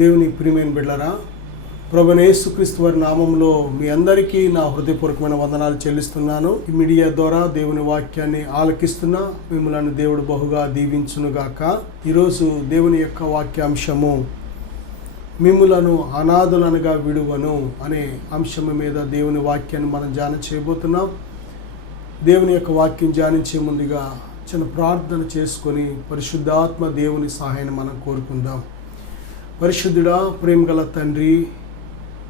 దేవుని ప్రియమైన బిడ్డలారా, ప్రభువైన యేసుక్రీస్తు వారి నామంలో మీ అందరికీ నా హృదయపూర్వకమైన వందనాలు చెల్లిస్తున్నాను. ఈ మీడియా ద్వారా దేవుని వాక్యాన్ని ఆలకిస్తున్న మిమ్మల్ని దేవుడు బహుగా దీవించునుగాక. ఈరోజు దేవుని యొక్క వాక్యాంశము మిమ్ములను అనాథులనగా విడువను అనే అంశం మీద దేవుని వాక్యాన్ని మనం ధ్యానం చేయబోతున్నాం. దేవుని యొక్క వాక్యం ధ్యానించే ముందుగా చిన్న ప్రార్థన చేసుకొని పరిశుద్ధాత్మ దేవుని సహాయాన్ని మనం కోరుకుందాం. పరిశుద్ధుడా, ప్రేమగల తండ్రి,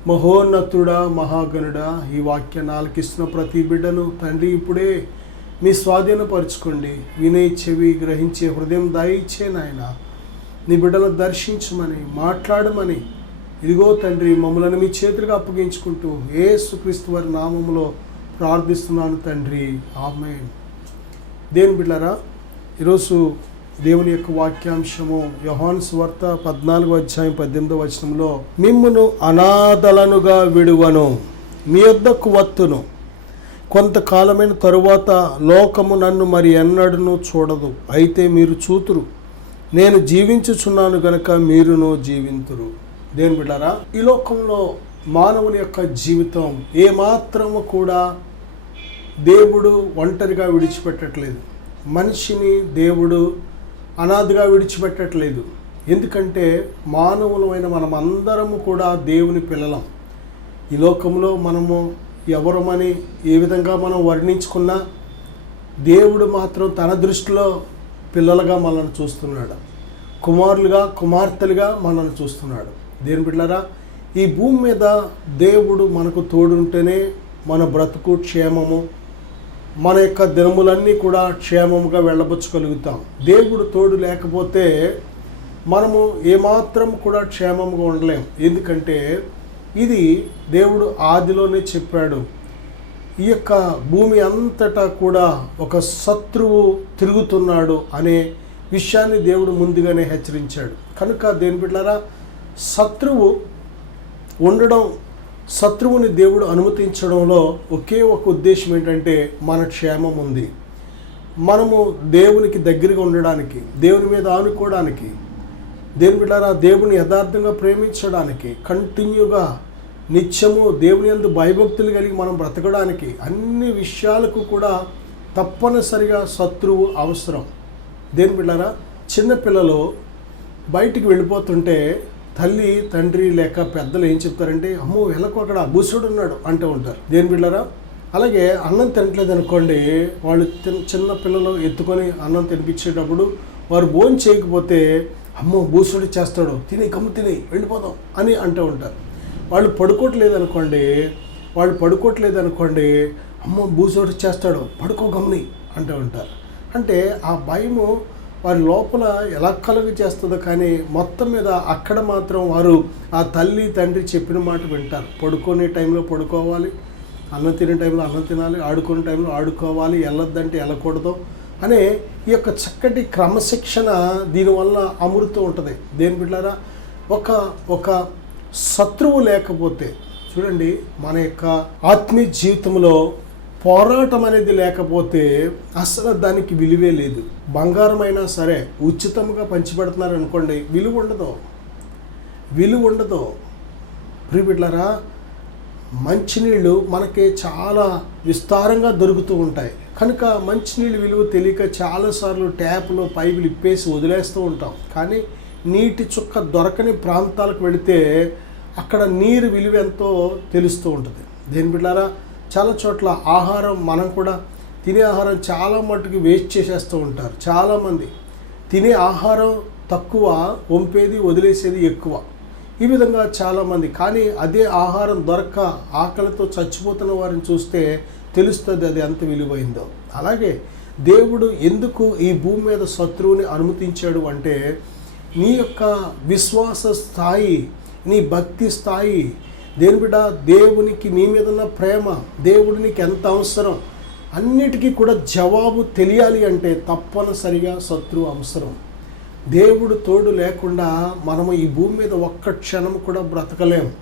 మహోన్నతుడా, మహాగణుడా, ఈ వాక్యాన్ని ఆలకిస్తున్న ప్రతి బిడ్డను తండ్రి ఇప్పుడే మీ స్వాధీనపరచుకోండి. వినే చెవి, గ్రహించే హృదయం దయచే నాయన. నీ బిడ్డలను దర్శించమని, మాట్లాడమని, ఇదిగో తండ్రి మమ్మల్ని మీ చేతులుగా అప్పగించుకుంటూ యేసుక్రీస్తు వారి నామములో ప్రార్థిస్తున్నాను తండ్రి, ఆమేన్. దేవుని బిడ్డలారా, ఈరోజు దేవుని యొక్క వాక్యాంశము యోహాను సువార్త 14:18 మిమ్మును అనాథలనుగా విడువను, మీ యొద్దకు వత్తును, కొంతకాలమైన తరువాత లోకము నన్ను మరి ఎన్నడూ చూడదు, అయితే మీరు చూతురు, నేను జీవించుచున్నాను గనుక మీరును జీవింతురు. దేవుని బిడ్డలారా, ఈ లోకంలో మానవుని యొక్క జీవితం ఏమాత్రము కూడా దేవుడు ఒంటరిగా విడిచిపెట్టట్లేదు. మనిషిని దేవుడు అనాథగా విడిచిపెట్టట్లేదు. ఎందుకంటే మానవులమైన మనమందరము కూడా దేవుని పిల్లలం. ఈ లోకంలో మనము ఎవరమని ఏ విధంగా మనం వర్ణించుకున్నా దేవుడు మాత్రం తన దృష్టిలో పిల్లలుగా మనల్ని చూస్తున్నాడు, కుమారులుగా, కుమార్తెలుగా మనల్ని చూస్తున్నాడు. దేవుని బిడ్డలారా, ఈ భూమి మీద దేవుడు మనకు తోడుంటేనే మన బ్రతుకు క్షేమము, మన యొక్క దినములన్నీ కూడా క్షేమముగా వెళ్ళబుచ్చగలుగుతాం. దేవుడు తోడు లేకపోతే మనము ఏమాత్రం కూడా క్షేమంగా ఉండలేం. ఎందుకంటే ఇది దేవుడు ఆదిలోనే చెప్పాడు, ఈ యొక్క భూమి అంతటా కూడా ఒక శత్రువు తిరుగుతున్నాడు అనే విషయాన్ని దేవుడు ముందుగానే హెచ్చరించాడు. కనుక దేవుని బిడ్డలారా, శత్రువు ఉండడం, శత్రువుని దేవుడు అనుమతించడంలో ఒకే ఒక ఉద్దేశం ఏంటంటే మన క్షేమం ఉంది. మనము దేవునికి దగ్గరగా ఉండడానికి, దేవుని మీద ఆనుకోవడానికి, దేవుని బిడ్డలారా దేవుని యథార్థంగా ప్రేమించడానికి, కంటిన్యూగా నిత్యము దేవుని యందు భయభక్తులు కలిగి మనం బ్రతకడానికి, అన్ని విషయాలకు కూడా తప్పనిసరిగా శత్రువు అవసరం. దేవుని బిడ్డలారా, చిన్నపిల్లలు బయటికి వెళ్ళిపోతుంటే తల్లి, తండ్రి లేక పెద్దలు ఏం చెప్తారంటే, అమ్మో వెళ్ళకు, అక్కడ బూసుడు ఉన్నాడు అంటూ ఉంటారు. దేని బిడ్డలారా, అలాగే అన్నం తినట్లేదు అనుకోండి, వాళ్ళు చిన్న పిల్లలు ఎత్తుకొని అన్నం తినిపించేటప్పుడు వారు భోజనం చేయకపోతే, అమ్మో బూసుడు చేస్తాడు, తిని కమ్ము తిని వెళ్ళిపోదాం అని అంటూ ఉంటారు. వాళ్ళు పడుకోవట్లేదు అనుకోండి, అమ్మో బూసుడు చేస్తాడు, పడుకో గమ్ని అంటూ ఉంటారు. అంటే ఆ భయము వారి లోపల ఎలా కలుగు చేస్తుందో, కానీ మొత్తం మీద అక్కడ మాత్రం వారు ఆ తల్లి తండ్రి చెప్పిన మాట వింటారు. పడుకునే టైంలో పడుకోవాలి, అన్నం తినే టైంలో అన్నం తినాలి, ఆడుకునే టైంలో ఆడుకోవాలి, వెళ్ళొద్దంటే వెళ్ళకూడదు అనే ఈ యొక్క చక్కటి క్రమశిక్షణ దీనివల్ల అమృతం ఉంటుంది. దేని బిడ్డలారా, ఒక శత్రువు లేకపోతే చూడండి, మన యొక్క ఆత్మీయ జీవితంలో పోరాటం అనేది లేకపోతే అసలు దానికి విలువే లేదు. బంగారం అయినా సరే ఉచితంగా పంచిపెడుతున్నారు అనుకోండి, విలువ ఉండదు. ప్రియబిడ్డలారా, మంచినీళ్ళు మనకి చాలా విస్తారంగా దొరుకుతూ ఉంటాయి. కనుక మంచినీళ్ళు విలువ తెలియక చాలాసార్లు ట్యాప్లో పైపులు ఇప్పేసి వదిలేస్తూ ఉంటాం. కానీ నీటి చుక్క దొరకని ప్రాంతాలకు వెళితే అక్కడ నీరు విలువ ఎంతో తెలుస్తూ ఉంటుంది. దేని బిడ్డలారా, చాలా చోట్ల ఆహారం, మనం కూడా తినే ఆహారం చాలా మట్టుకు వేస్ట్ చేసేస్తూ ఉంటారు. చాలామంది తినే ఆహారం తక్కువ, వంపేది వదిలేసేది ఎక్కువ. ఈ విధంగా చాలామంది, కానీ అదే ఆహారం దొరక్క ఆకలితో చచ్చిపోతున్న వారిని చూస్తే తెలుస్తుంది అది ఎంత విలువైందో. అలాగే దేవుడు ఎందుకు ఈ భూమి మీద శత్రువుని అనుమతించాడు అంటే, నీ యొక్క విశ్వాస స్థాయి, నీ భక్తి స్థాయి, దేని బిడ్డ, దేవునికి నీ మీద ఉన్న ప్రేమ, దేవుడు నీకు ఎంత అవసరం, అన్నిటికీ కూడా జవాబు తెలియాలి అంటే తప్పనిసరిగా శత్రువు అవసరం. దేవుడు తోడు లేకుండా మనము ఈ భూమి మీద ఒక్క క్షణం కూడా బ్రతకలేము.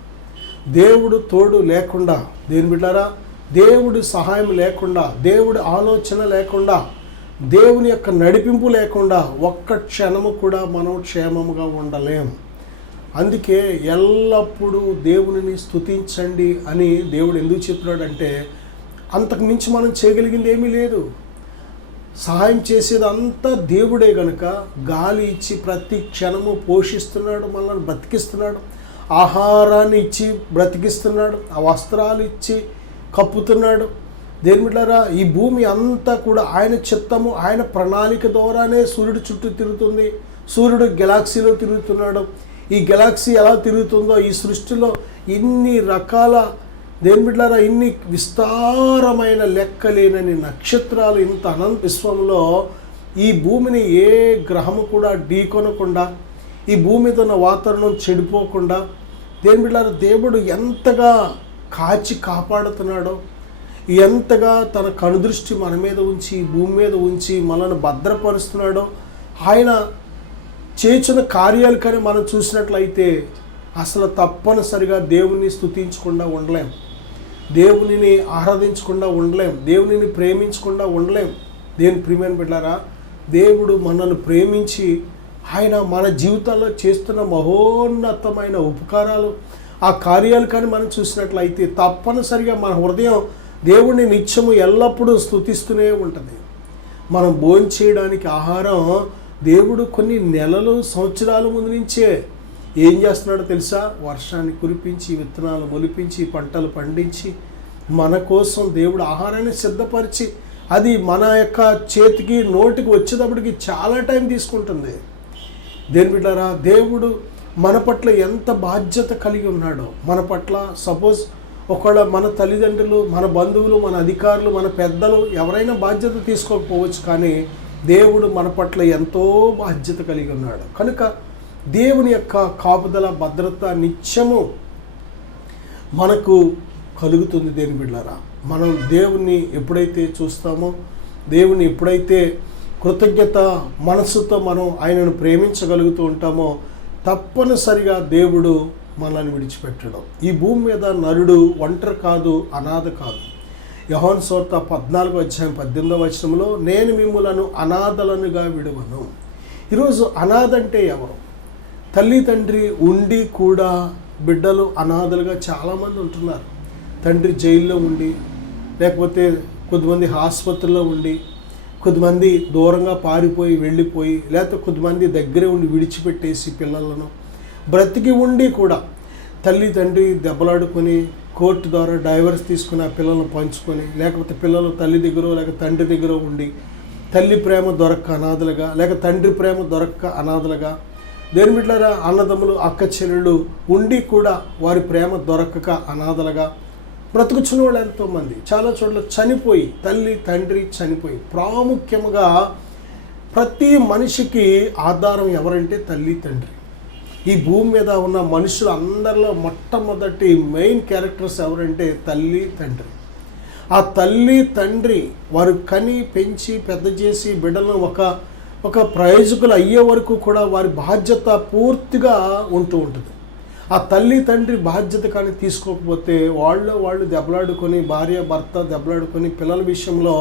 దేవుడు తోడు లేకుండా, దేని బిడ్డారా, దేవుడి సహాయం లేకుండా, దేవుడి ఆలోచన లేకుండా, దేవుని యొక్క నడిపింపు లేకుండా ఒక్క క్షణము కూడా మనం క్షేమముగా ఉండలేం. అందుకే ఎల్లప్పుడూ దేవునిని స్తుతించండి అని దేవుడు ఎందుకు చెప్తున్నాడంటే, అంతకు మించి మనం చేయగలిగింది ఏమీ లేదు. సహాయం చేసేది అంతా దేవుడే గనుక గాలి ఇచ్చి ప్రతి క్షణము పోషిస్తున్నాడు, మనల్ని బ్రతికిస్తున్నాడు, ఆహారాన్ని ఇచ్చి బ్రతికిస్తున్నాడు, ఆ వస్త్రాలు ఇచ్చి కప్పుతున్నాడు. దేని బిడ్డలారా, ఈ భూమి అంతా కూడా ఆయన చిత్తము, ఆయన ప్రణాళిక ద్వారానే సూర్యుడు చుట్టూ తిరుగుతుంది. సూర్యుడు గెలాక్సీలో తిరుగుతున్నాడు. ఈ గెలాక్సీ ఎలా తిరుగుతుందో, ఈ సృష్టిలో ఇన్ని రకాల దేని బిడ్డలారా, ఇన్ని విస్తారమైన లెక్కలేనని నక్షత్రాలు, ఇంత అనంత విశ్వంలో ఈ భూమిని ఏ గ్రహము కూడా ఢీకొనకుండా, ఈ భూమి మీద ఉన్న వాతావరణం చెడిపోకుండా దేని బిడ్డలారా దేవుడు ఎంతగా కాచి కాపాడుతున్నాడో, ఎంతగా తన కనుదృష్టి మన మీద ఉంచి, భూమి మీద ఉంచి మనల్ని భద్రపరుస్తున్నాడో, ఆయన చేసిన కార్యాలు కానీ మనం చూసినట్లయితే అసలు తప్పనిసరిగా దేవుని స్తుతించకుండా ఉండలేం, దేవునిని ఆరాధించకుండా ఉండలేం, దేవునిని ప్రేమించకుండా ఉండలేం. దేవుని ప్రియమైన బిడ్డలారా, దేవుడు మనల్ని ప్రేమించి ఆయన మన జీవితాల్లో చేస్తున్న మహోన్నతమైన ఉపకారాలు, ఆ కార్యాలు కానీ మనం చూసినట్లయితే తప్పనిసరిగా మన హృదయం దేవుడిని నిత్యము ఎల్లప్పుడూ స్తుతిస్తూనే ఉంటుంది. మనం భోంచేయడానికి ఆహారం దేవుడు కొన్ని నెలలు, సంవత్సరాల ముందు నుంచే ఏం చేస్తున్నాడో తెలుసా? వర్షాన్ని కురిపించి, విత్తనాలు మొలిపించి, పంటలు పండించి మన కోసం దేవుడు ఆహారాన్ని సిద్ధపరిచి, అది మన యొక్క చేతికి, నోటికి వచ్చేటప్పటికి చాలా టైం తీసుకుంటుంది. దేని బిడ్డారా, దేవుడు మన పట్ల ఎంత బాధ్యత కలిగి ఉన్నాడో, మన పట్ల సపోజ్ ఒకవేళ మన తల్లిదండ్రులు, మన బంధువులు, మన అధికారులు, మన పెద్దలు ఎవరైనా బాధ్యత తీసుకోకపోవచ్చు, కానీ దేవుడు మన పట్ల ఎంతో బాధ్యత కలిగి ఉన్నాడు. కనుక దేవుని యొక్క కాపుదల, భద్రత నిత్యము మనకు కలుగుతుంది. దేని బిడ్డలారా, మనం దేవుణ్ణి ఎప్పుడైతే చూస్తామో, దేవుని ఎప్పుడైతే కృతజ్ఞత మనసుతో మనం ఆయనను ప్రేమించగలుగుతూ ఉంటామో, తప్పనిసరిగా దేవుడు మనల్ని విడిచిపెట్టడం. ఈ భూమి మీద నరుడు ఒంటరి కాదు, అనాథ కాదు. యోహాను సువార్త 14:18 నేను మిమ్ములను అనాథలనుగా విడువను. ఈరోజు అనాథ అంటే ఎవరు? తల్లి తండ్రి ఉండి కూడా బిడ్డలు అనాథలుగా చాలామంది ఉంటున్నారు. తండ్రి జైల్లో ఉండి, లేకపోతే కొద్దిమంది ఆసుపత్రిలో ఉండి, కొద్దిమంది దూరంగా పారిపోయి వెళ్ళిపోయి, లేకపోతే కొద్దిమంది దగ్గరే ఉండి విడిచిపెట్టేసి పిల్లలను బ్రతికి ఉండి కూడా తల్లి తండ్రి దెబ్బలాడుకొని కోర్టు ద్వారా డైవర్స్ తీసుకుని ఆ పిల్లలను పంచుకొని, లేకపోతే పిల్లలు తల్లి దగ్గర లేక తండ్రి దగ్గర ఉండి తల్లి ప్రేమ దొరక్క అనాథలుగా, లేక తండ్రి ప్రేమ దొరక్క అనాథలుగా, దేని బిడ్డలారా అన్నదమ్ములు, అక్క చెల్లెళ్ళు ఉండి కూడా వారి ప్రేమ దొరకక అనాథలుగా బ్రతుకుచున్న వాళ్ళు ఎంతోమంది. చాలా చోట్ల చనిపోయి, తల్లి తండ్రి చనిపోయి. ప్రాముఖ్యంగా ప్రతి మనిషికి ఆధారం ఎవరంటే తల్లి తండ్రి. ఈ భూమి మీద ఉన్న మనుషులు అందరిలో మొట్టమొదటి మెయిన్ క్యారెక్టర్స్ ఎవరంటే తల్లి తండ్రి. ఆ తల్లి తండ్రి వారు కని పెంచి పెద్ద చేసి బిడ్డలను ఒక ప్రయోజకులు అయ్యే వరకు కూడా వారి బాధ్యత పూర్తిగా ఉంటూ ఉంటుంది. ఆ తల్లి తండ్రి బాధ్యత కానీ తీసుకోకపోతే వాళ్ళు దెబ్బలాడుకొని, భార్య భర్త దెబ్బలాడుకొని పిల్లల విషయంలో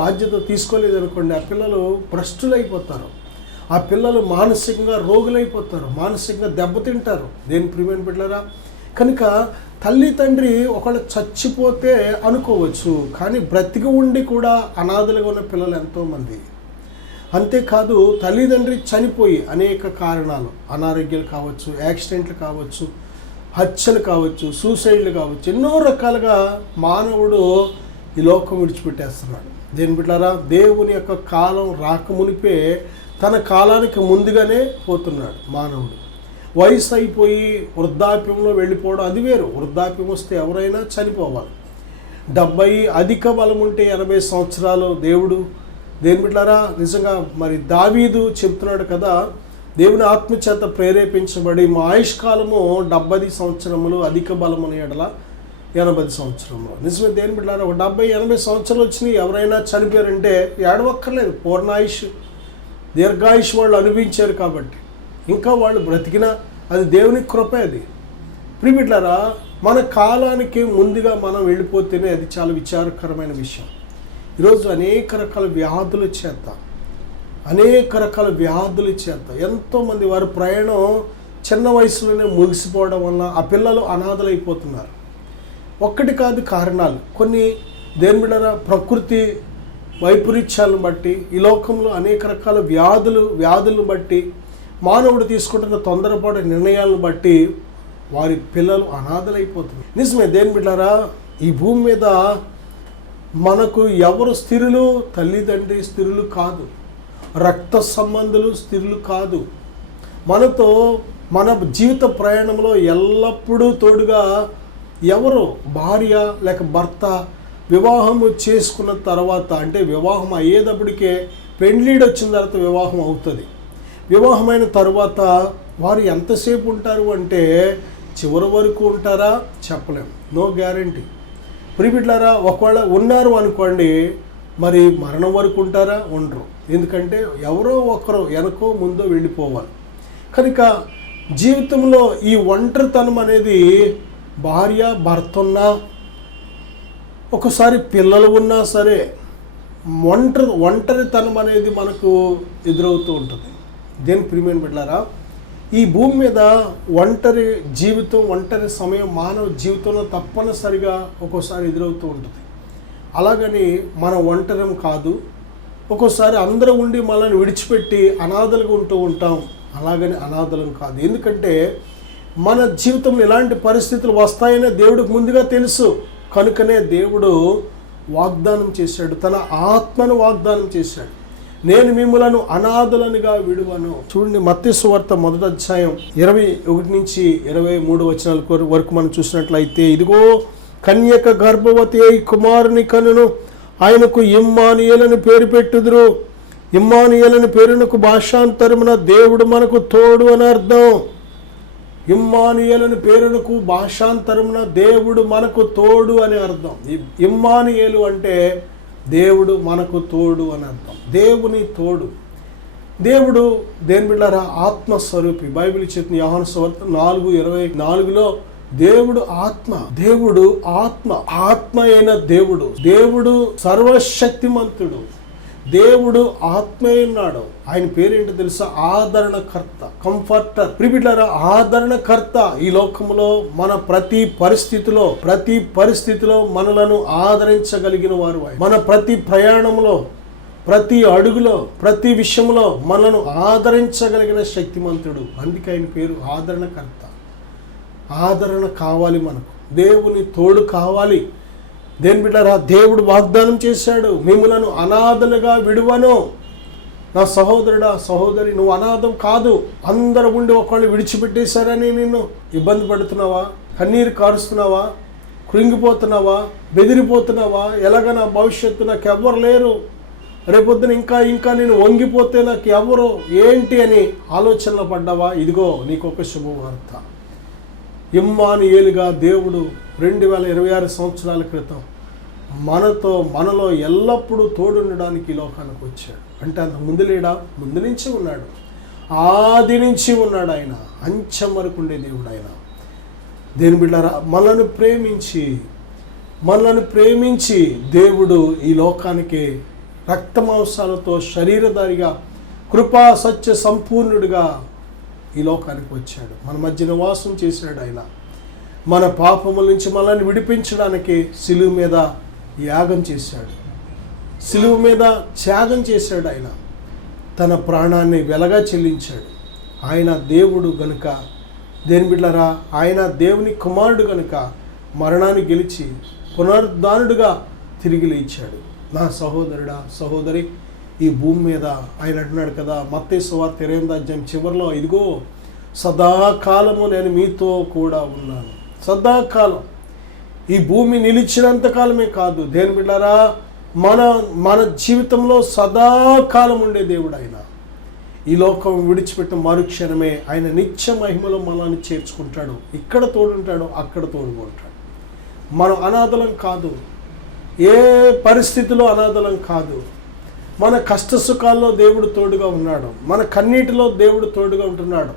బాధ్యత తీసుకోలేదనుకోండి, ఆ పిల్లలు భ్రష్టులైపోతారు. ఆ పిల్లలు మానసికంగా రోగులైపోతారు, మానసికంగా దెబ్బతింటారు. దేని ప్రియమైన బిడ్డలారా, కనుక తల్లి తండ్రి ఒకళ్ళు చచ్చిపోతే అనుకోవచ్చు, కానీ బ్రతికి ఉండి కూడా అనాథలుగా ఉన్న పిల్లలు ఎంతోమంది. అంతేకాదు తల్లిదండ్రి చనిపోయి అనేక కారణాలు, అనారోగ్యాలు కావచ్చు, యాక్సిడెంట్లు కావచ్చు, హత్యలు కావచ్చు, సూసైడ్లు కావచ్చు, ఎన్నో రకాలుగా మానవుడు ఈ లోకం విడిచిపెట్టేస్తున్నాడు. దేని బిడ్డలారా, దేవుని యొక్క కాలం రాకమునిపే తన కాలానికి ముందుగానే పోతున్నాడు మానవుడు. వయసు అయిపోయి వృద్ధాప్యంలో వెళ్ళిపోవడం అది వేరు. వృద్ధాప్యం వస్తే ఎవరైనా చనిపోవాలి. 70 అధిక బలం ఉంటే 80 సంవత్సరాలు దేవుడు. దేని బిడ్డలారా, నిజంగా మరి దావీదు చెప్తున్నాడు కదా, దేవుని ఆత్మచేత ప్రేరేపించబడి మా ఆయుష్కాలము 70 సంవత్సరములు, అధిక బలము ఎడల 80 సంవత్సరములు. నిజమే దేని బిడ్డలారా, 70-80 సంవత్సరాలు వచ్చినాయి ఎవరైనా చనిపోయారంటే ఏడవక్కర్లేదు. పూర్ణాయుష్, దీర్ఘాయుష్ వాళ్ళు అనిపించారు కాబట్టి ఇంకా వాళ్ళు బ్రతికినా అది దేవుని కృపే. అది ప్రియమిట్లరా, మన కాలానికి ముందుగా మనం వెళ్ళిపోతేనే అది చాలా విచారకరమైన విషయం. ఈరోజు అనేక రకాల వ్యాధుల చేత ఎంతోమంది వారి ప్రయాణం చిన్న వయసులోనే ముగిసిపోవడం వల్ల ఆ పిల్లలు అనాథలైపోతున్నారు. ఒక్కటి కాదు కారణాలు, కొన్ని దేని బిడ్డరా ప్రకృతి వైపరీత్యాలను బట్టి, ఈ లోకంలో అనేక రకాల వ్యాధులను బట్టి, మానవుడు తీసుకుంటున్న తొందరపాటు నిర్ణయాలను బట్టి వారి పిల్లలు అనాథలైపోతున్నారు. నిజమే దేని బిడ్డరా, ఈ భూమి మీద మనకు ఎవరు స్థిరులు? తల్లిదండ్రి స్థిరులు కాదు, రక్త సంబంధులు స్థిరులు కాదు. మనతో మన జీవిత ప్రయాణంలో ఎల్లప్పుడూ తోడుగా ఎవరు? భార్య లేక భర్త. వివాహము చేసుకున్న తర్వాత, అంటే వివాహం అయ్యేటప్పటికే పెండ్లీడు వచ్చిన తర్వాత వివాహం అవుతుంది. వివాహమైన తర్వాత వారు ఎంతసేపు ఉంటారు అంటే చివరి వరకు ఉంటారా చెప్పలేం, నో గ్యారంటీ. ప్రిబిడ్లారా, ఒకవేళ ఉన్నారు అనుకోండి, మరి మరణం వరకు ఉంటారా? ఉండరు. ఎందుకంటే ఎవరో ఒకరు వెనకో ముందో వెళ్ళిపోవాలి. కనుక జీవితంలో ఈ ఒంటరితనం అనేది భార్య భర్త ఉన్నా, ఒకసారి పిల్లలు ఉన్నా సరే ఒంటరితనం అనేది మనకు ఎదురవుతూ ఉంటుంది. దేని ప్రియమైన బిడ్డలారా, ఈ భూమి మీద ఒంటరి జీవితం, ఒంటరి సమయం మానవ జీవితంలో తప్పనిసరిగా ఒక్కోసారి ఎదురవుతూ ఉంటుంది. అలాగని మనం ఒంటరం కాదు. ఒక్కోసారి అందరూ ఉండి మనల్ని విడిచిపెట్టి అనాథలుగా ఉంటూ ఉంటాం. అలాగని అనాథలం కాదు. ఎందుకంటే మన జీవితంలో ఎలాంటి పరిస్థితులు వస్తాయనే దేవుడికి ముందుగా తెలుసు. కనుకనే దేవుడు వాగ్దానం చేశాడు, తన ఆత్మను వాగ్దానం చేశాడు, నేను మిమ్ములను అనాథులనుగా విడువను. చూడండి, మత్తయి సువార్త 1వ అధ్యాయం 21 నుంచి 23 వచనాల వరకు మనం చూసినట్లయితే, ఇదిగో కన్యక గర్భవతి అయి కుమారుని కనును, ఆయనకు ఇమ్మానుయేలని పేరు పెట్టుదురు. ఇమ్మానుయేలని పేరునకు భాషాంతరమున దేవుడు మనకు తోడు అని అర్థం. ఇమ్మానుయేలని పేరునకు భాషాంతరమున దేవుడు మనకు తోడు అని అర్థం. ఇమ్మానుయేలు అంటే దేవుడు మనకు తోడు అని అర్థం. దేవుని తోడు. దేవుడు దేని బిడ్డారా ఆత్మస్వరూపి. బైబిల్ చెప్తుంది యోహాను సువార్త 4:24లో దేవుడు ఆత్మ. దేవుడు ఆత్మ. ఆత్మ అయిన దేవుడు. దేవుడు సర్వశక్తిమంతుడు. దేవుడు ఆత్మే ఉన్నాడు. ఆయన పేరేంటో తెలుసా? ఆదరణకర్త, కంఫర్టర్. ప్రిబిడ్లారా, ఆదరణకర్త. ఈ లోకంలో మన ప్రతి పరిస్థితిలో మనలను ఆదరించగలిగిన వారు. మన ప్రతి ప్రయాణంలో, ప్రతి అడుగులో, ప్రతి విషయంలో మనలను ఆదరించగలిగిన శక్తిమంతుడు. అందుకే ఆయన పేరు ఆదరణకర్త. ఆదరణ కావాలి మనకు, దేవుని తోడు కావాలి. దేని బిడ్డరా, దేవుడు వాగ్దానం చేశాడు, మిమ్ములను అనాథలుగా విడువను. నా సహోదరుడా, సహోదరి, నువ్వు అనాథం కాదు. అందరూ ఉండి ఒకళ్ళు విడిచిపెట్టేశారని నిన్ను ఇబ్బంది పడుతున్నావా? కన్నీరు కారుస్తున్నావా? కృంగిపోతున్నావా? బెదిరిపోతున్నావా? ఎలాగ నా భవిష్యత్తు నాకు ఎవ్వరు లేరు, రేపొద్దున ఇంకా నేను వంగిపోతే నాకు ఎవరు ఏంటి అని ఆలోచనలో పడ్డావా? ఇదిగో నీకు ఒక శుభవార్త. ఇమ్మానుయేలుగా దేవుడు 2026 సంవత్సరాల క్రితం మనలో ఎల్లప్పుడూ తోడుండడానికి ఈ లోకానికి వచ్చాడు. అంటే అంత ముందు లేడా? ముందు నుంచి ఉన్నాడు, ఆది నుంచి ఉన్నాడు. ఆయన అంచెం వరకు ఉండే దేవుడు ఆయన. దేని బిడ్డారా, మనల్ని ప్రేమించి దేవుడు ఈ లోకానికి రక్తమాంసాలతో శరీరధారిగా, కృపా సత్య సంపూర్ణుడిగా ఈ లోకానికి వచ్చాడు. మన మధ్య నివాసం చేశాడు. ఆయన మన పాపముల నుంచి మనల్ని విడిపించడానికి సిలువ మీద యాగం చేశాడు, సిలువ మీద త్యాగం చేశాడు. ఆయన తన ప్రాణాన్ని వెలగా చెల్లించాడు. ఆయన దేవుడు గనుక, దేని బిడ్డలారా, ఆయన దేవుని కుమారుడు గనుక మరణాన్ని గెలిచి పునరుద్ధానుడుగా తిరిగి లేచాడు. నా సహోదరుడా, సహోదరి, ఈ భూమి మీద ఆయన అంటున్నాడు కదా, మత్తయి సువార్త 28వ అధ్యాయం చివరిలో, ఇదిగో సదాకాలము నేను మీతో కూడా ఉన్నాను. సదాకాలం. ఈ భూమి నిలిచినంతకాలమే కాదు, దేని బిడ్డారా, మన జీవితంలో సదాకాలం ఉండే దేవుడు ఆయన. ఈ లోకం విడిచిపెట్టిన మరుక్షణమే ఆయన నిత్య మహిమలో మనల్ని చేర్చుకుంటాడు. ఇక్కడ తోడుంటాడు, అక్కడ తోడుకుంటాడు. మనం అనాథలం కాదు, ఏ పరిస్థితిలో అనాథలం కాదు. మన కష్ట సుఖాల్లో దేవుడు తోడుగా ఉన్నాడు, మన కన్నీటిలో దేవుడు తోడుగా ఉంటున్నాడు,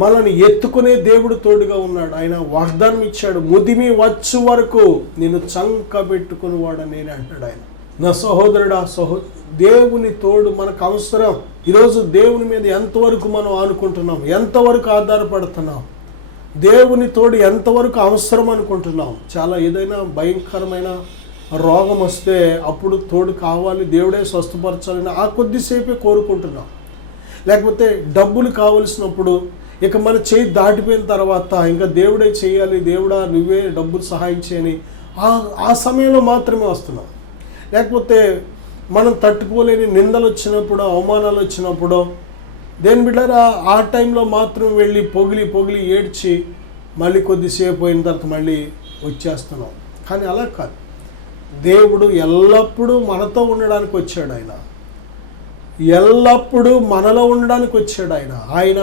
మనల్ని ఎత్తుకునే దేవుడు తోడుగా ఉన్నాడు. ఆయన వాగ్దానం ఇచ్చాడు, ముదిమి వచ్చు వరకు నేను చంక పెట్టుకుని వాడని నేనే అంటాడు ఆయన. నా సహోదరుడా దేవుని తోడు మనకు అవసరం. ఈరోజు దేవుని మీద ఎంతవరకు మనం ఆనుకుంటున్నాం, ఎంతవరకు ఆధారపడుతున్నాం, దేవుని తోడు ఎంతవరకు అవసరం అనుకుంటున్నాం. చాలా ఏదైనా భయంకరమైన రోగం వస్తే అప్పుడు తోడు కావాలి, దేవుడే స్వస్థపరచాలని ఆ కొద్దిసేపే కోరుకుంటున్నాం. లేకపోతే డబ్బులు కావలసినప్పుడు ఇక మన చేయి దాటిపోయిన తర్వాత ఇంకా దేవుడే చేయాలి, దేవుడా నువ్వే డబ్బులు సహాయం చేయని ఆ సమయంలో మాత్రమే వస్తున్నాం. లేకపోతే మనం తట్టుకోలేని నిందలు వచ్చినప్పుడు, అవమానాలు వచ్చినప్పుడు దేని బిడ్డరా ఆ టైంలో మాత్రం వెళ్ళి పొగిలి ఏడ్చి మళ్ళీ కొద్దిసేపు అయిన తర్వాత మళ్ళీ వచ్చేస్తున్నాం. కానీ అలా కాదు. దేవుడు ఎల్లప్పుడూ మనతో ఉండడానికి వచ్చాడు. ఆయన ఎల్లప్పుడూ మనలో ఉండడానికి వచ్చాడు. ఆయన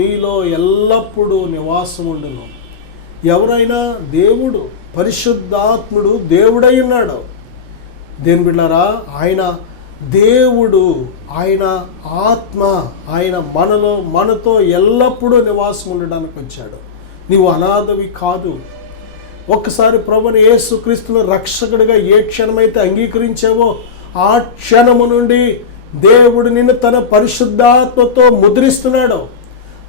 మీలో ఎల్లప్పుడూ నివాసం ఉండును. ఎవరైనా దేవుడు పరిశుద్ధాత్ముడు దేవుడై ఉన్నాడు. దేని బిడ్డలారా ఆయన దేవుడు, ఆయన ఆత్మ, ఆయన మనతో ఎల్లప్పుడూ నివాసం ఉండడానికి వచ్చాడు. నీవు అనాథవి కాదు. ఒక్కసారి ప్రభువుని యేసుక్రీస్తును రక్షకుడిగా ఏ క్షణమైతే అంగీకరించావో ఆ క్షణము నుండి దేవుడు నిన్ను తన పరిశుద్ధాత్మతో ముద్రిస్తున్నాడు.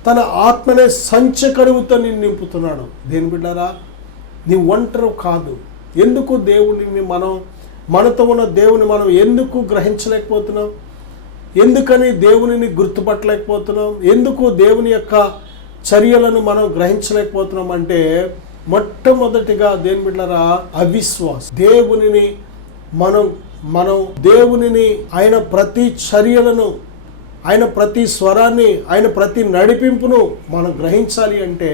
తన ఆత్మనే సంచకరువుతో నిన్ను నింపుతున్నాడు. దేని బిడ్డారా నీ ఒంటరి కాదు. ఎందుకు దేవుడిని మనతో ఉన్న దేవుని మనం ఎందుకు గ్రహించలేకపోతున్నాం? ఎందుకని దేవునిని గుర్తుపట్టలేకపోతున్నాం? ఎందుకు దేవుని యొక్క చర్యలను మనం గ్రహించలేకపోతున్నాం అంటే మొట్టమొదటిగా దేని బిడ్డలారా అవిశ్వాసం. దేవునిని ఆయన ప్రతి చర్యలను, ఆయన ప్రతి స్వరాన్ని, ఆయన ప్రతి నడిపింపును మనం గ్రహించాలి అంటే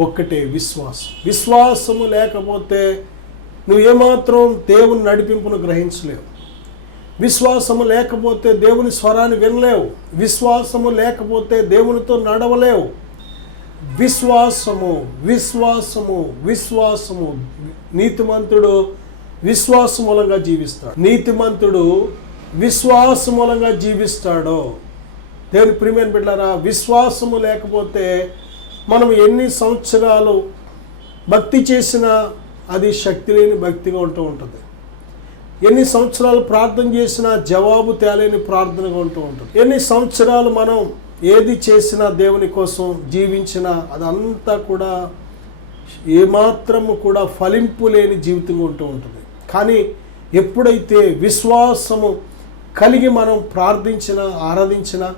ఒక్కటే విశ్వాసం. విశ్వాసము లేకపోతే నువ్వు ఏమాత్రం దేవుని నడిపింపును గ్రహించలేవు. విశ్వాసము లేకపోతే దేవుని స్వరాన్ని వినలేవు. విశ్వాసము లేకపోతే దేవునితో నడవలేవు. విశ్వాసము విశ్వాసము విశ్వాసము నీతిమంతుడు విశ్వాస మూలంగా జీవిస్తాడు. నీతిమంతుడు విశ్వాస మూలంగా జీవిస్తాడు. దేవుని ప్రియమైన బిడ్డలారా విశ్వాసము లేకపోతే మనం ఎన్ని సంవత్సరాలు భక్తి చేసినా అది శక్తి లేని భక్తిగా ఉంటుంది. ఎన్ని సంవత్సరాలు ప్రార్థన చేసినా జవాబు తేలేని ప్రార్థనగా ఉంటుంది. ఎన్ని సంవత్సరాలు మనం ఏది చేసినా దేవుని కోసం జీవించినా అదంతా కూడా ఏమాత్రము కూడా ఫలింపు లేని జీవితంగా ఉంటుంది. కానీ ఎప్పుడైతే విశ్వాసము కలిగి మనం ప్రార్థించినా ఆరాధించినా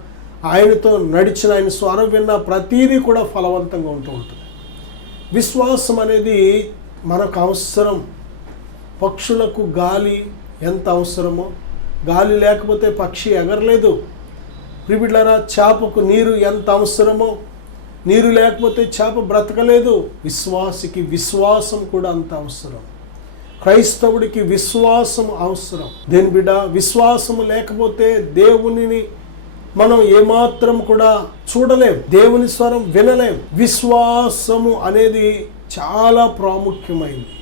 ఆయనతో నడిచిన, ఆయన స్వరం విన్న ప్రతీదీ కూడా ఫలవంతంగా ఉంటుంది. విశ్వాసం అనేది మనకు అవసరం. పక్షులకు గాలి ఎంత అవసరమో, గాలి లేకపోతే పక్షి ఎగరలేదు. ప్రియబిడ్డలారా చేపకు నీరు ఎంత అవసరమో, నీరు లేకపోతే చేప బ్రతకలేదు. విశ్వాసికి విశ్వాసం కూడా అంత అవసరం. క్రైస్తవుడికి విశ్వాసం అవసరం. దేని బిడ్డ విశ్వాసము లేకపోతే దేవునిని మనం ఏమాత్రం కూడా చూడలేం, దేవుని స్వరం వినలేం. విశ్వాసము అనేది చాలా ప్రాముఖ్యమైనది.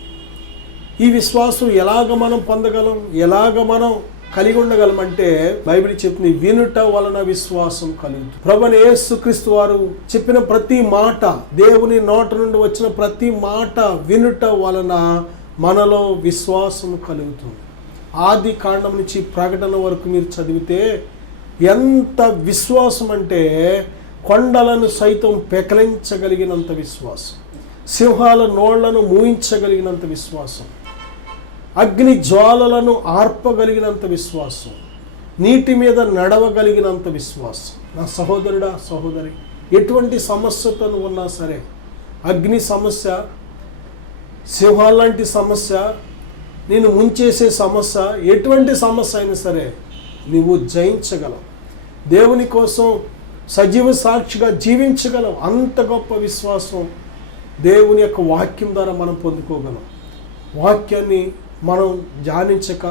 ఈ విశ్వాసం ఎలాగ మనం పొందగలం, ఎలాగ మనం కలిగి ఉండగలం అంటే బైబిల్ చెప్తుంది వినుట వలన విశ్వాసం కలుగుతుంది. ప్రభువైన యేసుక్రీస్తు వారు చెప్పిన ప్రతి మాట, దేవుని నోట నుండి వచ్చిన ప్రతి మాట వినుట వలన మనలో విశ్వాసం కలుగుతుంది. ఆది కాండం నుంచి ప్రకటన వరకు మీరు చదివితే ఎంత విశ్వాసం అంటే కొండలను సైతం పెకలించగలిగినంత విశ్వాసం, సింహాల నోళ్లను మూయించగలిగినంత విశ్వాసం, అగ్ని జ్వాలలను ఆర్పగలిగినంత విశ్వాసం, నీటి మీద నడవగలిగినంత విశ్వాసం. నా సహోదరుడా సహోదరి, ఎటువంటి సమస్యతో ఉన్నా సరే, అగ్ని సమస్య, సింహాలాంటి సమస్య, నేను ముంచేసే సమస్య, ఎటువంటి సమస్య అయినా సరే నువ్వు జయించగలవు. దేవుని కోసం సజీవ సాక్షిగా జీవించగలవు. అంత గొప్ప విశ్వాసం దేవుని యొక్క వాక్యం ద్వారా మనం పొందుకోగలం. వాక్యాన్ని మనం ధ్యానించక,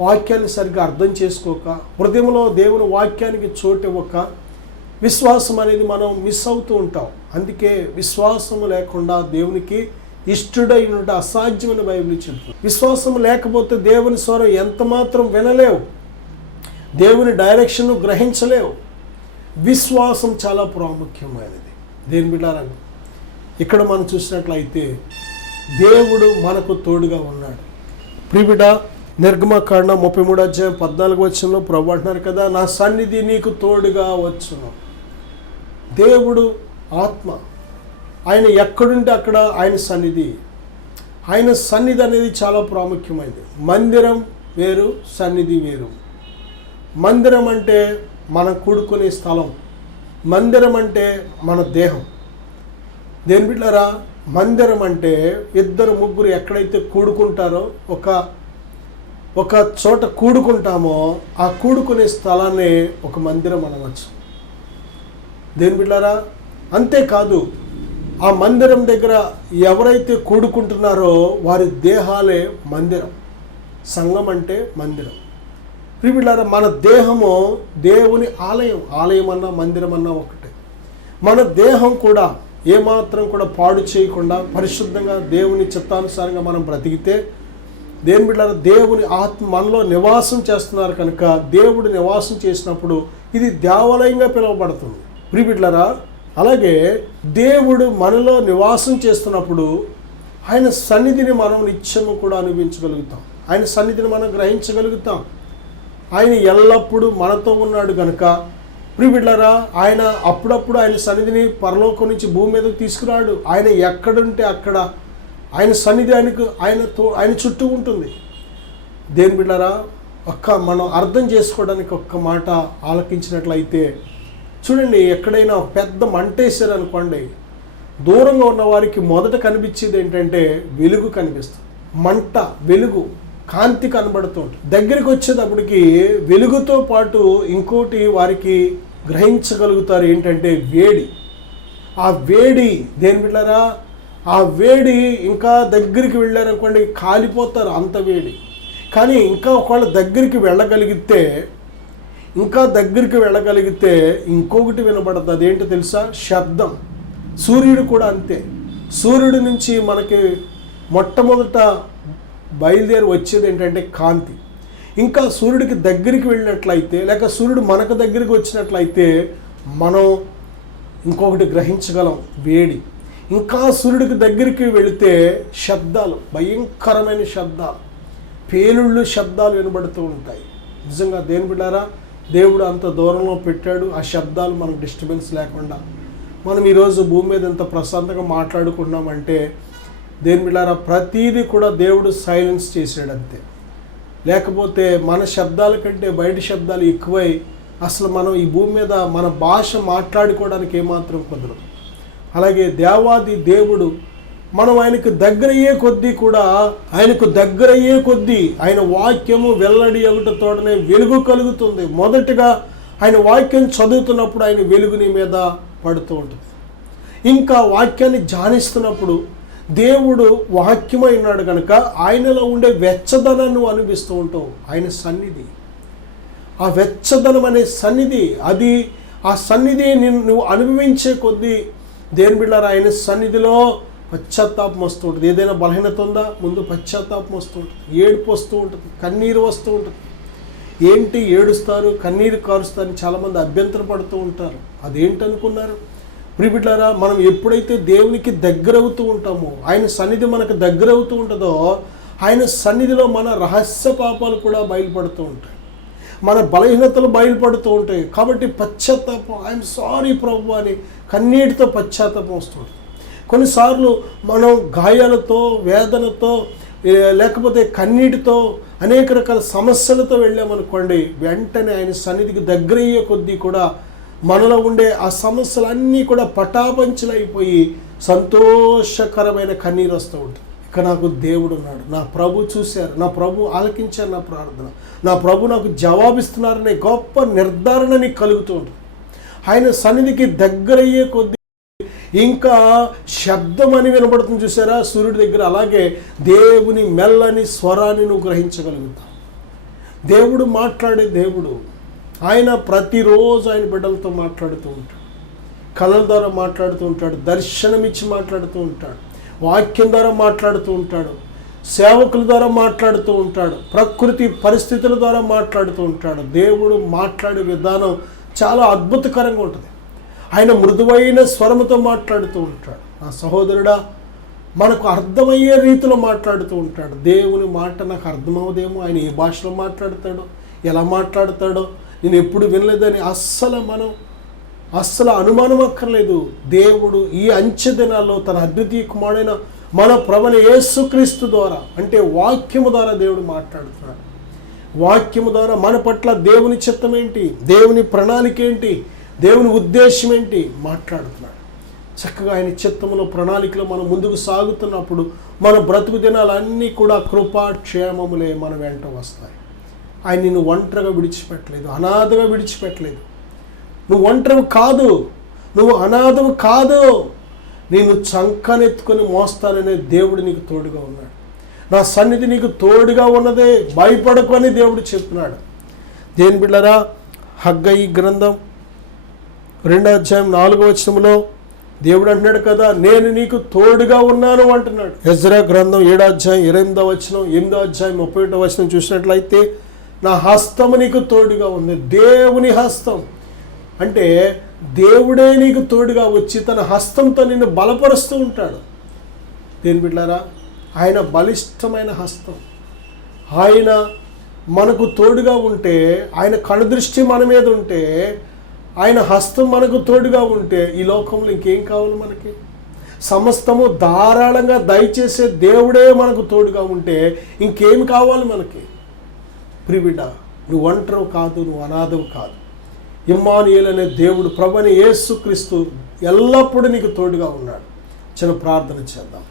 వాక్యాన్ని సరిగ్గా అర్థం చేసుకోక, హృదయంలో దేవుని వాక్యానికి చోటు ఇవ్వక విశ్వాసం అనేది మనం మిస్ అవుతూ ఉంటాం. అందుకే విశ్వాసం లేకుండా దేవునికి ఇష్టడై ఉంటే అసాధ్యమని బైబిల్ చెప్తుంది. విశ్వాసం లేకపోతే దేవుని స్వరం ఎంత మాత్రం వినలేవు, దేవుని డైరెక్షన్ గ్రహించలేవు. విశ్వాసం చాలా ప్రాముఖ్యమైనది. దేని బిడ్డారా ఇక్కడ మనం చూసినట్లయితే దేవుడు మనకు తోడుగా ఉన్నాడు. ప్రియబిడ్డ నిర్గమకాండ 33:14 ప్రభు అంటున్నారు కదా, నా సన్నిధి నీకు తోడుగా వచ్చును. దేవుడు ఆత్మ, ఆయన ఎక్కడుంటే అక్కడ ఆయన సన్నిధి. ఆయన సన్నిధి అనేది చాలా ప్రాముఖ్యమైనది. మందిరం వేరు, సన్నిధి వేరు. మందిరం అంటే మనం కూడుకునే స్థలం, మందిరం అంటే మన దేహం. దేని బిడ్డలారా, మందిరం అంటే 2-3 ఎక్కడైతే కూడుకుంటారో ఒక చోట కూడుకుంటామో ఆ కూడుకునే స్థలాన్ని ఒక మందిరం అనవచ్చు. దేని బిడ్డలారా, అంతేకాదు ఆ మందిరం దగ్గర ఎవరైతే కూడుకుంటున్నారో వారి దేహాలే మందిరం. సంఘం అంటే మందిరం. ప్రియబిడ్డలారా, మన దేహము దేవుని ఆలయం. ఆలయం అన్నా మందిరం అన్నా ఒకటే. మన దేహం కూడా ఏమాత్రం కూడా పాడు చేయకుండా పరిశుద్ధంగా దేవుని చిత్తానుసారంగా మనం బ్రతికితే, దేని బిడ్డలారా, దేవుని ఆత్మ మనలో నివాసం చేస్తున్నారు కనుక దేవుడు నివాసం చేసినప్పుడు ఇది దేవాలయంగా పిలువబడుతుంది. ప్రియబిడ్డలారా, అలాగే దేవుడు మనలో నివాసం చేస్తున్నప్పుడు ఆయన సన్నిధిని మనం నిత్యము కూడా అనుభవించగలుగుతాం. ఆయన సన్నిధిని మనం గ్రహించగలుగుతాం. ఆయన ఎల్లప్పుడూ మనతో ఉన్నాడు కనుక ప్రియబిడ్డలారా, ఆయన అప్పుడప్పుడు ఆయన సన్నిధిని పరలోకం నుంచి భూమి మీదకు తీసుకురాడు. ఆయన ఎక్కడుంటే అక్కడ ఆయన సన్నిధి ఆయన చుట్టూ ఉంటుంది. దేని బిడ్డలారా, మనం అర్థం చేసుకోవడానికి ఒక్క మాట ఆలకించినట్లయితే చూడండి, ఎక్కడైనా పెద్ద మంటేశారు అనుకోండి, దూరంగా ఉన్న వారికి మొదట కనిపించేది ఏంటంటే వెలుగు కనిపిస్తుంది. మంట, వెలుగు, కాంతి కనబడుతూ ఉంటుంది. దగ్గరికి వచ్చేటప్పటికి వెలుగుతో పాటు ఇంకోటి వారికి గ్రహించగలుగుతారు ఏంటంటే వేడి. ఆ వేడి, దేని బిడ్డలారా, ఆ వేడి ఇంకా దగ్గరికి వెళ్ళారనుకోండి కాలిపోతారు, అంత వేడి. కానీ ఇంకా ఒకవేళ దగ్గరికి వెళ్ళగలిగితే ఇంకొకటి వినబడుతుంది. అదేంటో తెలుసా? శబ్దం. సూర్యుడు కూడా అంతే. సూర్యుడి నుంచి మనకి మొట్టమొదట బయలుదేరి వచ్చేది ఏంటంటే కాంతి. ఇంకా సూర్యుడికి దగ్గరికి వెళ్ళినట్లయితే, లేక సూర్యుడు మనకు దగ్గరికి వచ్చినట్లయితే మనం ఇంకొకటి గ్రహించగలం, వేడి. ఇంకా సూర్యుడికి దగ్గరికి వెళితే శబ్దాలు, భయంకరమైన శబ్దాలు, పేలుళ్ళు శబ్దాలు వినబడుతూ ఉంటాయి. నిజంగా దేని బిడ్డారా, దేవుడు అంత దూరంలో పెట్టాడు ఆ శబ్దాలు మనకు డిస్టర్బెన్స్ లేకుండా. మనం ఈరోజు భూమి మీద ఎంత ప్రశాంతంగా మాట్లాడుకున్నామంటే దేని బిడ్డారా, ప్రతీది కూడా దేవుడు సైలెన్స్ చేసాడు అంతే. లేకపోతే మన శబ్దాల కంటే బయట శబ్దాలు ఎక్కువై అసలు మనం ఈ భూమి మీద మన భాష మాట్లాడుకోవడానికి ఏమాత్రం కుదరదు. అలాగే దేవాది దేవుడు మనం ఆయనకు దగ్గరయ్యే కొద్దీ ఆయన వాక్యము వెల్లడి అగుటతోడనే వెలుగు కలుగుతుంది. మొదటిగా ఆయన వాక్యం చదువుతున్నప్పుడు ఆయన వెలుగుని మీద పడుతూ ఉంటుంది. ఇంకా వాక్యాన్ని ధ్యానిస్తున్నప్పుడు దేవుడు వాక్యమై ఉన్నాడు కనుక ఆయనలో ఉండే వెచ్చదనాన్ని అనిపిస్తూ ఉంటావు. ఆయన సన్నిధి, ఆ వెచ్చదనం అనే సన్నిధి, ఆ సన్నిధి నువ్వు అనుభవించే కొద్దీ దేని బిడ్డలారా, ఆయన సన్నిధిలో పశ్చాత్తాపం వస్తూ ఉంటుంది. ఏదైనా బలహీనత ఉందా, ముందు పశ్చాత్తాపం వస్తూ ఉంటుంది, ఏడుపు వస్తూ ఉంటుంది, కన్నీరు వస్తూ ఉంటుంది. ఏంటి ఏడుస్తారు, కన్నీరు కారుస్తారని చాలామంది అభ్యంతర పడుతూ ఉంటారు. అదేంటనుకున్నారు? ప్రియబిడ్డలారా, మనం ఎప్పుడైతే దేవునికి దగ్గరవుతూ ఉంటామో, ఆయన సన్నిధి మనకు దగ్గరవుతూ ఉంటుందో, ఆయన సన్నిధిలో మన రహస్య పాపాలు కూడా బయలుపడుతూ ఉంటాయి, మన బలహీనతలు బయలుపడుతూ ఉంటాయి. కాబట్టి పశ్చాత్తాపం, ఐఎమ్ సారీ ప్రభు అని కన్నీటితో పశ్చాత్తాపం వస్తుంది. కొన్నిసార్లు మనం గాయాలతో, వేదనతో, లేకపోతే కన్నీటితో, అనేక రకాల సమస్యలతో వెళ్ళామనుకోండి, వెంటనే ఆయన సన్నిధికి దగ్గరయ్యే కొద్దీ కూడా మనలో ఉండే ఆ సమస్యలన్నీ కూడా పటాపంచలైపోయి సంతోషకరమైన కన్నీరు వస్తూ ఉంటుంది. ఇక నాకు దేవుడు ఉన్నాడు, నా ప్రభు చూశారు, నా ప్రభు ఆలకించారు నా ప్రార్థన, నా ప్రభు నాకు జవాబిస్తున్నారనే గొప్ప నిర్ధారణ నీకు కలుగుతూ ఉంటుంది. ఆయన సన్నిధికి దగ్గరయ్యే కొద్దీ ఇంకా శబ్దం అని వినబడుతుంది, చూసారా సూర్యుడి దగ్గర. అలాగే దేవుని మెల్లని స్వరాన్ని నువ్వు గ్రహించగలుగుతావు. దేవుడు మాట్లాడే దేవుడు. ఆయన ప్రతిరోజు ఆయన బిడ్డలతో మాట్లాడుతూ ఉంటాడు, కళల ద్వారా మాట్లాడుతూ ఉంటాడు, దర్శనమిచ్చి మాట్లాడుతూ ఉంటాడు, వాక్యం ద్వారా మాట్లాడుతూ ఉంటాడు, సేవకుల ద్వారా మాట్లాడుతూ ఉంటాడు, ప్రకృతి పరిస్థితుల ద్వారా మాట్లాడుతూ ఉంటాడు. దేవుడు మాట్లాడే విధానం చాలా అద్భుతకరంగా ఉంటుంది. ఆయన మృదువైన స్వరముతో మాట్లాడుతూ ఉంటాడు. నా సహోదరుడా, మనకు అర్థమయ్యే రీతిలో మాట్లాడుతూ ఉంటాడు. దేవుని మాట నాకు అర్థమవుదేమో, ఆయన ఏ భాషలో మాట్లాడతాడో, ఎలా మాట్లాడతాడో నేను ఎప్పుడు వినలేదని అస్సలు అనుమానం అక్కర్లేదు. దేవుడు ఈ అంచె దినాల్లో తన అద్వితీయ కుమారుడైన మన ప్రభువైన యేసుక్రీస్తు ద్వారా, అంటే వాక్యము ద్వారా దేవుడు మాట్లాడుతున్నాడు. వాక్యము ద్వారా మన పట్ల దేవుని చిత్తం ఏంటి, దేవుని ప్రణాళిక ఏంటి, దేవుని ఉద్దేశం ఏంటి మాట్లాడుతున్నాడు. చక్కగా ఆయన చిత్తములో ప్రణాళికలో మనం ముందుకు సాగుతున్నప్పుడు మన బ్రతుకు దినాలన్నీ కూడా కృపాక్షేమములే మన వెంట వస్తాయి. ఆయన నిన్ను ఒంటరిగా విడిచిపెట్టలేదు, అనాథగా విడిచిపెట్టలేదు. నువ్వు ఒంటరివి కాదు, నువ్వు అనాథవు కాదు, నేను చంకనెత్తుకొని మోస్తాననే దేవుడు నీకు తోడుగా ఉన్నాడు. నా సన్నిధి నీకు తోడుగా ఉన్నదే, భయపడకు అని దేవుడు చెప్తున్నాడు. దేని బిడ్డలారా, హగ్గయి గ్రంథం 2వ అధ్యాయం 4వ వచనంలో దేవుడు అంటున్నాడు కదా, నేను నీకు తోడుగా ఉన్నాను అంటున్నాడు. ఎజ్రా గ్రంథం 7వ అధ్యాయం 28వ వచనం, 8వ అధ్యాయం 31వ వచనం చూసినట్లయితే నా హస్తము నీకు తోడుగా ఉంది. దేవుని హస్తం అంటే దేవుడే నీకు తోడుగా వచ్చి తన హస్తంతో నిన్ను బలపరుస్తూ ఉంటాడు. దేని బిడ్డలారా, ఆయన బలిష్టమైన హస్తం. ఆయన మనకు తోడుగా ఉంటే, ఆయన కనుదృష్టి మన మీద ఉంటే, ఆయన హస్తం మనకు తోడుగా ఉంటే ఈ లోకంలో ఇంకేం కావాలి మనకి? సమస్తము ధారాళంగా దయచేసే దేవుడే మనకు తోడుగా ఉంటే ఇంకేం కావాలి మనకి? ప్రియబిడ్డ, నువ్వు ఒంటరివి కాదు, నువ్వు అనాథవు కాదు. ఇమ్మానుయేలు అనే దేవుడు, ప్రభువైన యేసుక్రీస్తు ఎల్లప్పుడూ నీకు తోడుగా ఉన్నాడు. చిన్న ప్రార్థన చేద్దాం.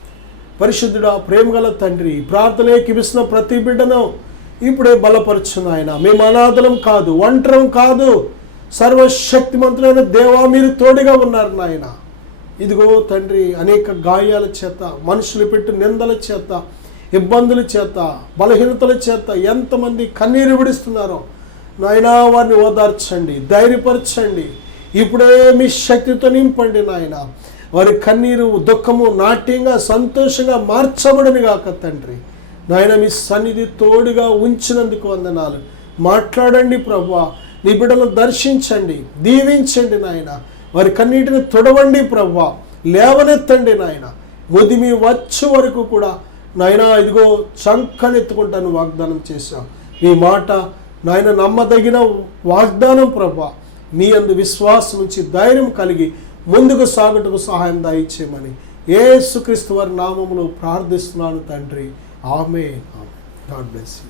పరిశుద్ధుడా, ప్రేమగల తండ్రి, ఈ ప్రార్థన ఏకిపిస్తున్న ప్రతి బిడ్డను ఇప్పుడే బలపరుచున్న ఆయన. మేము అనాథలం కాదు, ఒంటరం కాదు, సర్వశక్తిమంతులైన దేవా మీరు తోడుగా ఉన్నారు నాయన. ఇదిగో తండ్రి, అనేక గాయాల చేత, మనుషులు పెట్టు నిందల చేత, ఇబ్బందుల చేత, బలహీనతల చేత ఎంతమంది కన్నీరు విడుస్తున్నారో నాయనా, వారిని ఓదార్చండి, ధైర్యపరచండి. ఇప్పుడే మీ శక్తితో నింపండి నాయన. వారి కన్నీరు, దుఃఖము నాట్యంగా, సంతోషంగా మార్చబడని గాక తండ్రి. నాయన, మీ సన్నిధి తోడుగా ఉంచినందుకు వందనాలు. మాట్లాడండి ప్రభువా, నీ బిడ్డలను దర్శించండి, దీవించండి నాయన. వారి కన్నీటిని తొడవండి ప్రభువా, లేవనెత్తండి నాయన. ముదిమి వచ్చే వరకు కూడా నాయన ఇదిగో చంకనెత్తుకుంటాను వాగ్దానం చేశాం. మీ మాట నాయన నమ్మదగిన వాగ్దానం ప్రభువా. మీ అందు విశ్వాసం ఉంచి ధైర్యం కలిగి ముందుకు సాగుటకు సహాయం దయచేయమని యేసుక్రీస్తు వారి నామములో ప్రార్థిస్తున్నాను తండ్రి. ఆమేన్. God bless you.